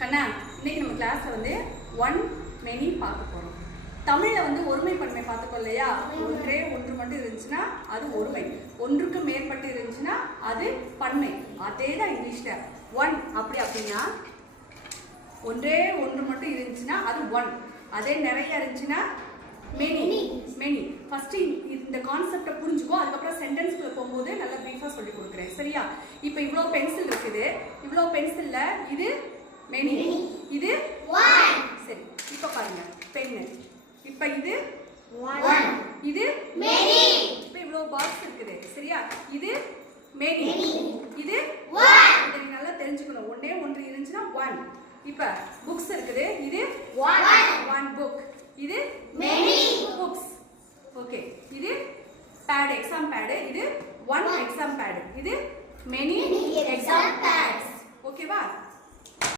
கண்ணா, இன்னைக்கு நம்ம கிளாஸ்ல வந்து ஒன் மெனி பார்க்க போறோம். தமிழ்ல வந்து ஒருமை பன்மை பார்த்துக்கோ இல்லையா? ஒன்றே ஒன்று மட்டும் இருந்துச்சுன்னா அது ஒருமை, ஒன்றுக்கு மேற்பட்டு இருந்துச்சுன்னா அது பன்மை. அதே தான் இங்கிலீஷ்ல ஒன் அப்படின்னா ஒன்றே ஒன்று மட்டும் இருந்துச்சுன்னா அது ஒன், அதே நிறைய இருந்துச்சுன்னா மெனி. மெனி ஃபர்ஸ்ட் இந்த கான்செப்டை புரிஞ்சுக்கோ, அதுக்கப்புறம் சென்டென்ஸ்குள்ள போகும்போது நல்லா பிரீஃபா சொல்லி கொடுக்குறேன், சரியா? இப்போ இவ்வளோ பென்சில் இருக்குது, இவ்வளோ பென்சில்ல இது மெனி, இது ஒன். சரி, இப்போ பாருங்க பென்னு, இப்போ இது ஒன், இது மெனி. இப்போ இவ்வளோ பாக்ஸ் இருக்குது, சரியா? இது மெனி, இது ஒன். இதை நீ நல்லா தெரிஞ்சுக்கணும். ஒன்றே ஒன்று இருந்துச்சுன்னா ஒன். இப்போ புக்ஸ் இருக்குது, இது ஒன் புக், இது மெனி புக்ஸ். ஓகே, இது பேட், எக்ஸாம் பேட், இது ஒன் எக்ஸாம் பேட், இது மெனி எக்ஸாம் பேட்ஸ். ஓகேவா?